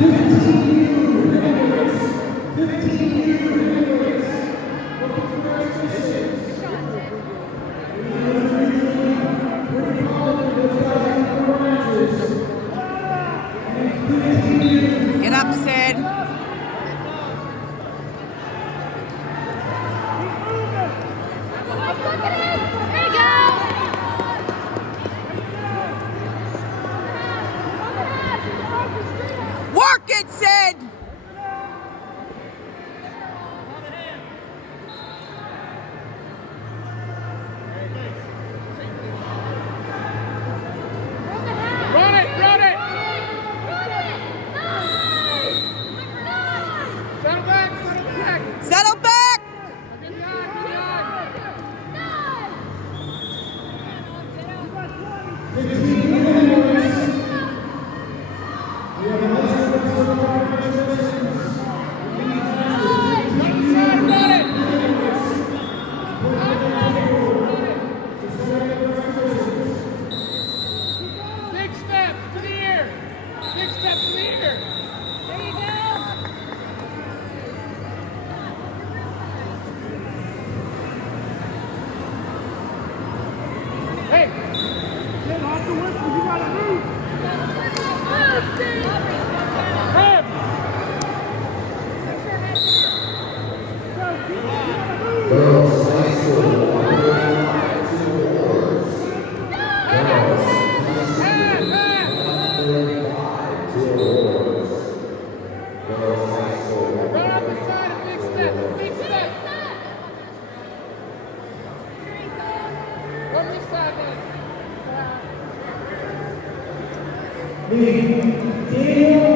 Get up, Sid. Work it, Sid! Run it! Run it! Settle back! Settle back! Settle back! Good God, good Big steps to the ear. Big steps to the ear. There you go. Hey, get off the whistle. You gotta move. Hey. Girls high school, 2 awards. Girls high school, 35, 2 awards. Girls high school, Run up the side, big step, big step. Run this side, man. Daniel